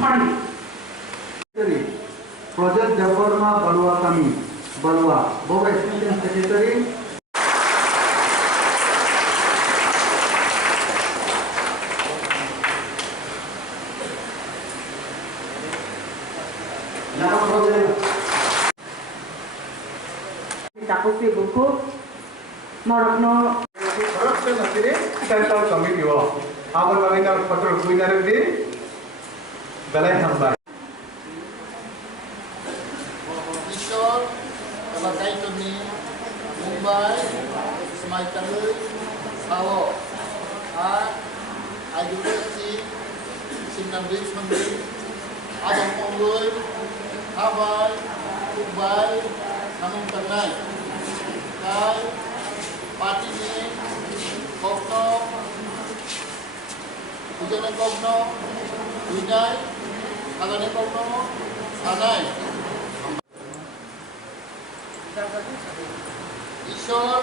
फाड़ी प्रोजेक्ट डेवलपमा बलुआ कमी बलुआ बोगा assistant secretary Takuti buku Morokno corruption asire central committee ho amar balingar patro kuinare di belai hambar Ishor kabakai tuni Mumbai Smaitanui Sawo Ayudasi Sinambik Mandi Adam Pongui Hawaii Mumbai Namun Tanai Kai Parti ni Kokno Ujana Kokno Winai Agane Kokno Anai Ishor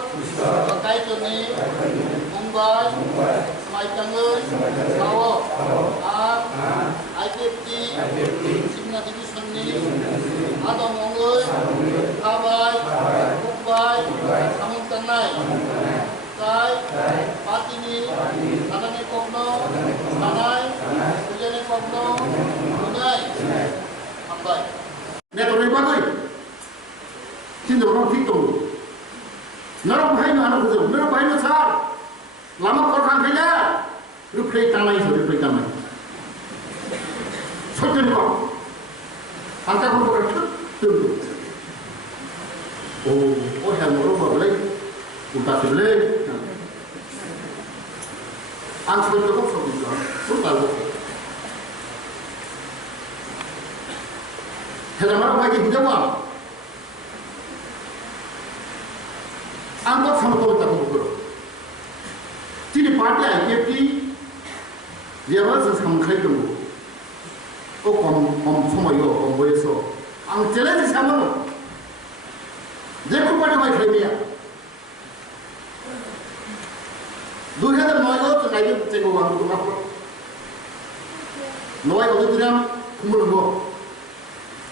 Pakai Tuni Mumbai Smaitanui Sawo IPFT Simna Division ni Adam Pongui Hawaii Mumbai Namun Tanai Kai Parti ni Agane Kokno Anai Ujana Kokno Winai Hambai Neto bagai, cinta orang itu, naruh bahaya mana tu, naruh bahaya besar, lama korban kaya, replay tanah itu, replay tanah. Soalnya apa? Angkat kau berkata, tunggu. Oh yang naruh boleh, udah boleh. Angkat itu kau sudah, sudah. Hanya mana bagi hidupnya, anggap sama tuan tak berguna. Jadi parti IPFT dia masih sama kaya tu. Oh kom semua yo kom boleh so. Ang jalan di sama tu. Dia pun parti mai kaya dia. 2009 tu naik cekok orang tu apa? Noai kalau tu dia kumul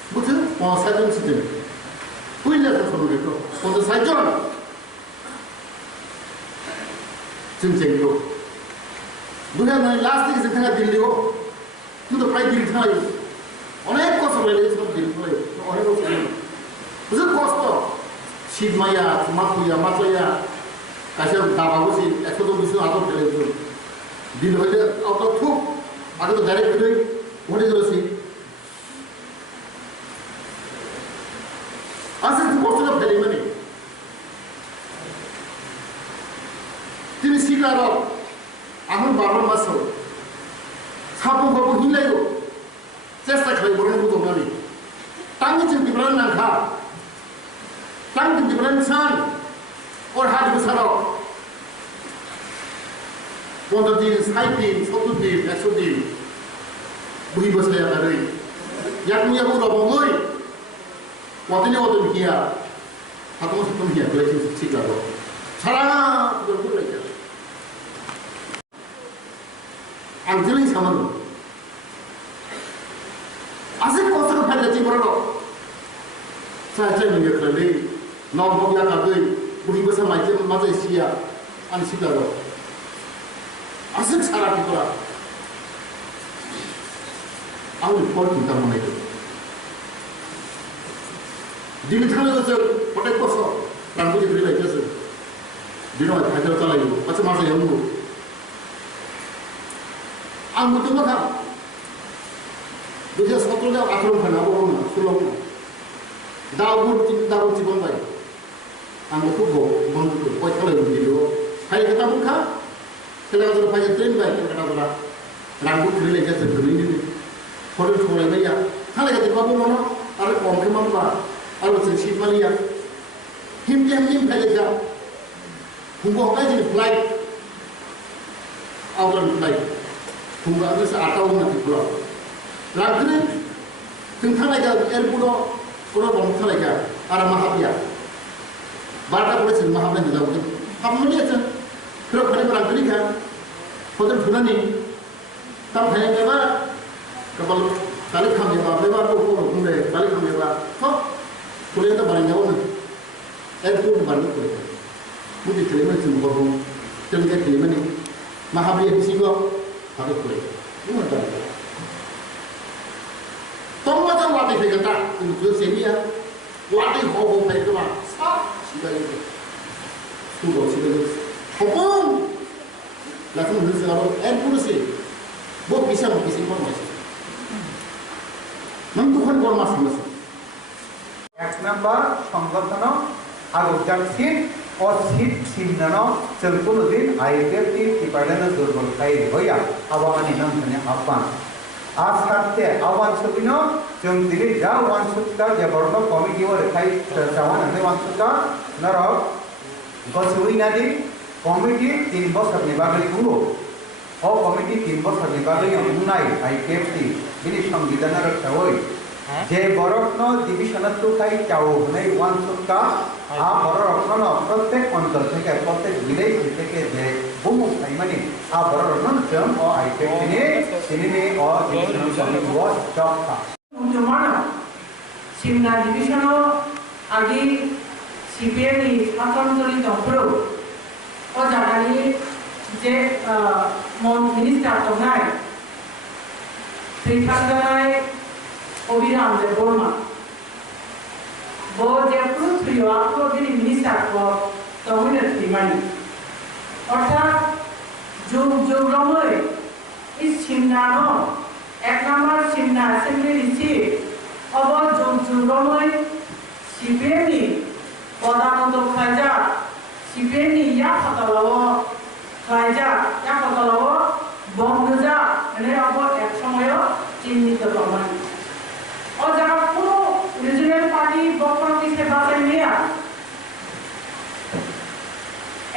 무슨 사전 시스템 보일러서 소리를 또 먼저 사전 정책도 누가 너 라스트 생각가 들리고 누가 파이 딜 타요 어느 것을 relation 딜 타요 어느 것을 무슨 코스트 시마야 마쿠야 마토야 가서 나가고시 에서도 무슨 아도 relation 딜 하게 아웃 투 아도 다이렉트 what is the asal tu bosnya beli mana? Jadi sekarang, aku baru masuk. Siapa baru hilang tu? Cesta kali baru aku tu mana? Tangi cuma diberan nangka, tangi diberan san, or hati besar. Pondok din, saitin, satu din, esok din, bui besar yang ada. Yang punya aku dah bongoi. Waktu ni kia, aku masuk kia, boleh cakap tu. Cara betul lagi. Angkeli sama tu. Asyik kau sekarang pada cik berado. Saya ni dia kerana nombor yang ada, budi besar macam Asia, ane cakap tu. Asyik cara kita. Aku pun kita mana itu. Di mana tu pada kosong, rambut dia beri lagi tu. Di mana ada tu lagi, macam masa yang dulu. Anggut tu macam, dia sebetulnya akrom kan, apa sulung. Daud cipon baik. Anggut tu bom tu, kau kalau yang dulu, hari kita buka, kalau tu pakai train baik, kita kata rambut beri lagi tu beri ni. Kalau tu boleh bayar, kalau kita bawa mana, ada komplit mana. Alu tersiap malia, him saja. Hungkong aja ni flight, outer flight. Hungkong aja seatau nanti pulau. Lalu tentang lagi airport, pulau bangsa lagi. Arah Mahabia, barat boleh sih Mahabia ni jauh. Kamu ni aja, kalau kali berangkat ni kan, hotel punan ni, tam hanya apa? Kalau kali kami bawa lebar tu pun kumde kali kami bawa, kau kuliah tu barang jauh ni, itu barang tu. Mungkin terima cuma baru, terima terima ni, mahabir di sini harus kuliah. Ini macam tu. Tunggu macam apa yang kita itu seni ya, apa yang kau boleh tu mah, sudah itu, sudah itu, hopung, langsung nulis kalau, pun sih, buat bisa pun masih. Mentuhan kau masih. এক নম্বর সংগঠন আলোচক seat ও seat ছিন্ন চলকুন দিন IPFT টিপাইলেন দুর্বল খাই হইয়া আবামানি নন্থনে আহ্বান আর সাথে আহ্বান ছবিন जों दिनै जा वानसुका जे बर्ग कमिटि व रेखाय चावान हने वानसुका नरक गसुइनादि कमिटि 3 बছरनि बागै बुङो ओ कमिटि 3 बছरनि बागै बुंनाय आईपीएफटी बिनि संविधान रक्षावै जे बरकन डिविशनत खाई चाओ हने वानसुका आ बरकन प्रत्येक अंचल থেকে प्रत्येक विलेज থেকে যে बुमु थाइमानि आ बरकन जों ओ आईपीएफटी नि सिनिनि ओ डिविजन कमिटि व जबखा Mana Simna division agi CPN ni akan tuli tampro o jagani je mon minister tongai Srikandanai Obiram de Burma bo je pruthriyo ako dini minister ko tawine timani orthat jog ramoi is Simna no এক নম্বর Simna assembly দিচ্ছি অবর জমজুরময় সিপিএমনি প্রধানত খাইজা সিপিএমনি ইয়া ফতলাও খাইজা ইয়া ফতলাও বন্ধজা মানে অবর এক সময় চিহ্নিত করবেন ও যারা কোনো রিজনাল পার্টি বক্তব্য দিতে বাজাই নিয়া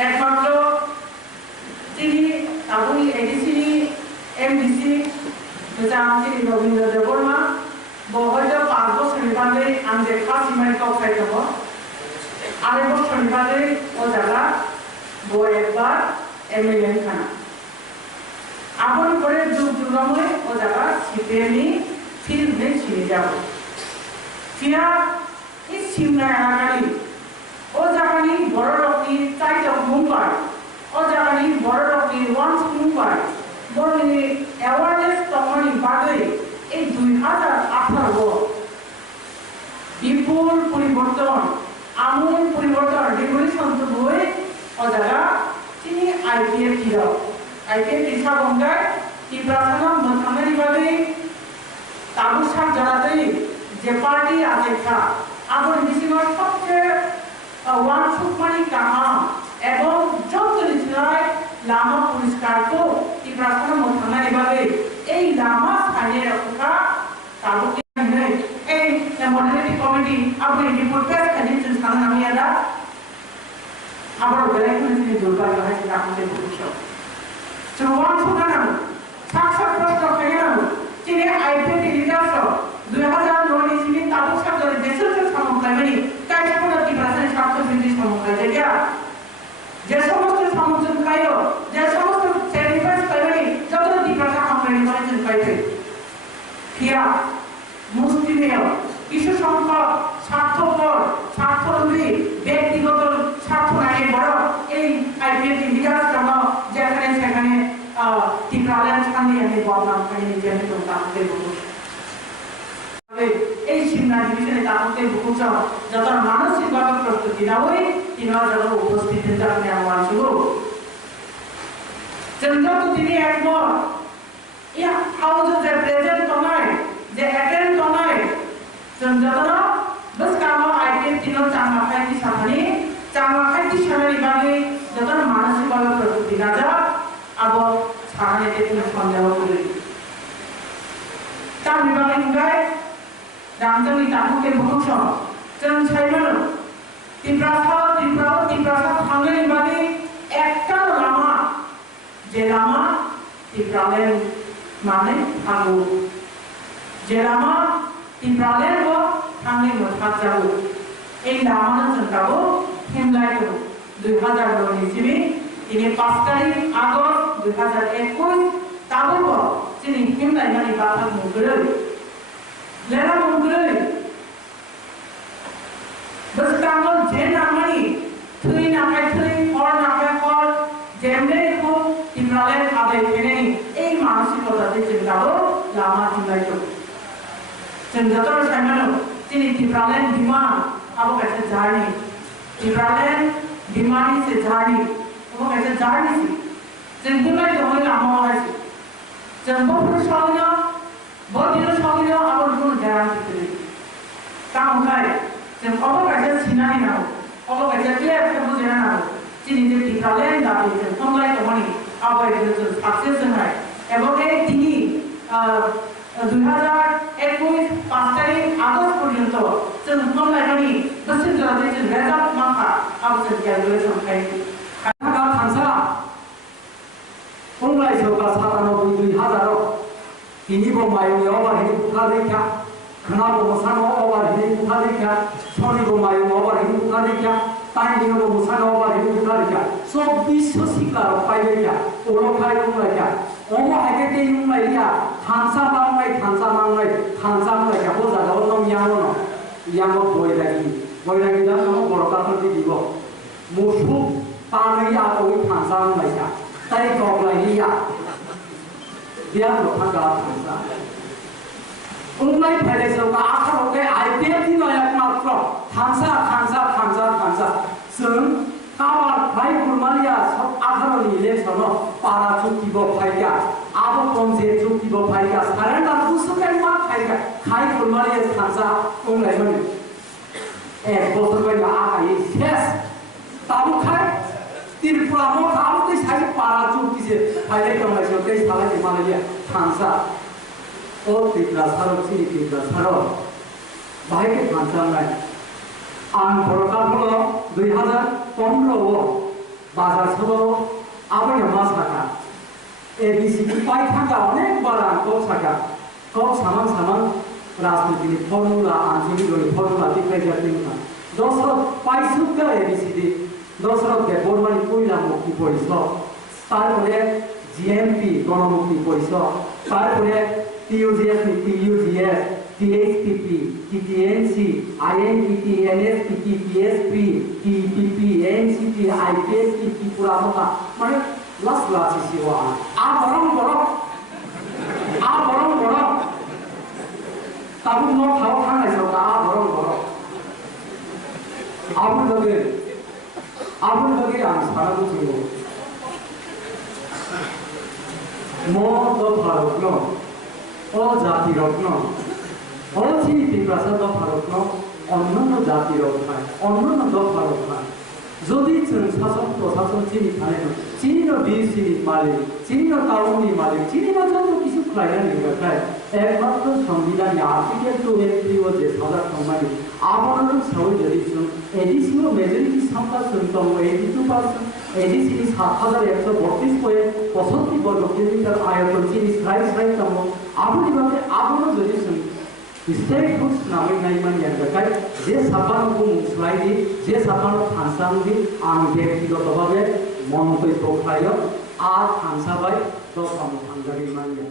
একমাত্র তিনি Abul ADC MDC Jangan sih Robinda Deborma, bahwa dia 5 বছর নিবাদে আমাদের কাছে মানে কাউ খাই দেব, 8 বছর নিবাদে ও জায়গা বই একবার এমএলএ খানা। আপন করে যুগময় ও জায়গা সিপিএমই ফিল্ড में ছিড়ে যাব। ফিরা এই সিমনা এলাকায় ও জায়গানি বড় লোকনি চাইটা মুম্বাই ও জায়গানি বড় লোকনি ওয়ান্স মুম্বাই বড়নি অ্যাওয়ারনেস তখনই বাদে এই 2018 বিপুল পরিবর্তন আমূল পরিবর্তন রেভলিউশন তো বই ও জায়গা তিনি আইপিএফ হিরো আইপিএফ ইসা বঙ্গায় কি প্রার্থনা মন্থামারি বাদে তাবুসার জানাতে যে পার্টি আছে তা আবার বিসিমার সবচেয়ে ওয়ান সুকমানি কাহা এবং যতরি জেলায় লামা পরিষ্কার তো কি প্রার্থনা মন্থামারি বাদে এই লামা স্থানীয় রক্ষা তাবুকে নেই এই মডেলিটি কমিটি আপনি রিপোর্ট পেশ করেন সংস্থান নামে আদা আবার বেলায় কোন দিন দুর্বল হয় সেটা আমাদের ভবিষ্যৎ চৌওয়ান সুগানাম সাক্ষাৎ প্রশ্ন কেন তিনি আইপিএফ লিডারশিপ 2009 ইসিনি তাবুক শব্দের দেশের সমকালীন কাজগুলো কি ভাষায় স্বাস্থ্য বৃদ্ধি সমকালীন যেটা যে সমস্ত সমর্থন কায়ো যে সমস্ত স্যাক্রিফাইস করেনি যত দি ভাষা কমপ্লেন করেছেন পাইতে কিয়া মুসলিমেও কিছু সংখ্যক স্বার্থপর স্বার্থলোভী ব্যক্তিগত স্বার্থ নাই বড় এই আইপিএফ লিডারশিপ যেখানে সেখানে টিকালেন সামনে আমি বললাম খালি নিজে তো তাতে বলবো এই সিমনা ডিভিশনে তাতে বুঝছো যত মানসিকভাবে প্রস্তুতি না হই তিনবার যত উপস্থিত থাকতে আমার ছিল যত তিনি একবার ইয়া হাউস যে প্রেজেন্ট তনাই যে অ্যাটেন্ড তনাই যত बस काम आईपीएफ तीनों चांगा खाई की सामने बागे যত মানসিকভাবে প্রস্তুতি না যা अब ছাড়ানে তিনি সন্দেহ করে তার বিভাগে গায় রামচন্দ্র তাকুকে ভূষণ চন ছাইমাল তিপ্রাসা থাঙ্গে বাদে একটা লামা যে লামা তিপ্রালেন মানে আগু যে লামা তিপ্রালেন ও থাঙ্গে মথাত যাবো এই লামানো চন্তাবো হেমলাইতো 2009 ইসিমি তিনি 5 তারিখ আগস্ট 2021 ताबो जोंनि हिमनाय माने बाथा मुगुरै लेना मुगुरै बस तांगल जे नामानि थै नामाय थै हर नामाय हर जेमने को तिमराले खाबे फेने এই মানসিকতাতে जों दाबो लामा दिन्नाय दं जों जतन साइमानो दिनै तिमराले बिमा अब कैसे जार्नी तिमराले बिमानी से जार्नी अब कैसे जार्नी से जों बुंनाय दं लामा हायसे जों बफोर सावनो बदिनो सावनो अब गुन ग्यारान्टि गैया तांखाय जों अब कैसे सिनाय नांगौ अब कैसे क्लियर के बुजिना नांगौ दिनै जों तिमराले दाबि जों बुंनाय दंनि आबाय जों साक्सेस जानाय এবং এই তিনি 2021 5 তারিখ আগস্ট পর্যন্ত जों हमलायनानै बोसोर गोलावै जों रेजाल्ट माखा आबोजों ग्रेजुएशन खायनि खाना थांसा हमलाय सोबा 97,000 इनिबो मायङाव बारहिनि बुखारैखा खोनाबो मोसानाव बारहिनि बुखारैखा सनिबो मायङाव बारहिनि बुखारैखा ताइनिबो मोसानाव बारहिनि बुखारैखा सब विश्व शिकार पाइबैखा ओलखाय हमलायखा ओमो हायके हमलायया थांसा मांनाय हमलायखा बो जागाव नम यामो बयरागी दा नम बरकाफोर दिबो मोसु पानै आगै थांसा हमलायखा ताइ गगलायनिया बिया लखागा थांसा उंलाय फाइलेसआव आखारावके आइपिएल नि नया मात्र थांसा जों काबार भाई गुरमालिया सब आखारावनि इलेक्शन पारा चुक्तिबो फाइगा आबो पंजे चुक्तिबो फाइगा सारेन्डार बुसुकाय मा फाइगा खाय गुरमालिया थांसा उंलाय माने एक बছর बाय आखाय शेष ताबो खाय त्रिपुरा मो ताबो दै साइ पारा चुक्तिसे फाइले दंलायसो दै सालाय मालिया थांसा ओ त्रिपुरा सारो सिनि त्रिपुरा सारो बाहायके थांसांनाय आं बरकाफोर 2015 बाजार सभाव आबाय मा साका एबीसीडी पाइ थांगा अनेक बार आं कब साका कब सामान राजनीतिनि फर्मुला आंजोनि फर्मुला दिखाय जाती ना दसर पाइसुका एबीसीडी दसर के बरमानि कइला मुक्ति परिषद तारपरे जीएमपी गणमुक्ति परिषद तारपरे TUGS, THPP, TTNC, INPT, NSPT, PSP, TPP, NCT, IPSP, Purana, mana las isiwa. Borong. Tabu no tahu kan aiso ka borong. Abu lagi ang sana tu sini. Mo to Bharat no. ও জাতি রত্ন ও চিনি পিপাসা দফা রত্ন অন্যান্য জাতি রক্ষায় অন্যান্য দফা রক্ষায় যদি শাসন প্রশাসন চিনি থানে চিনির বীর চিনি মালিক চিনির টাউনি মালিক চিনি যত কিছু খায় নির্বাচায় একমাত্র সংবিধানে আর্টিকেল 2 ও যে সাদা সম্মানী আবরণ সবাই যদি এডিসিও মেজরিটি সংখ্যা ন্যূনতম 82% এডিসি 7,132.65 বর্গ কিলোমিটার আয়তন চিনি সাইতম আবরিভাবে আবরণ যদি स्टेट हुक्स नामै नायमान यानगाय जे साफानखौ मुस्लायदि जे साफान थांसांदि आं व्यक्तिगतभावे मन्तब्य खायो आ थांसाबाय दफाम थांगारि मानिया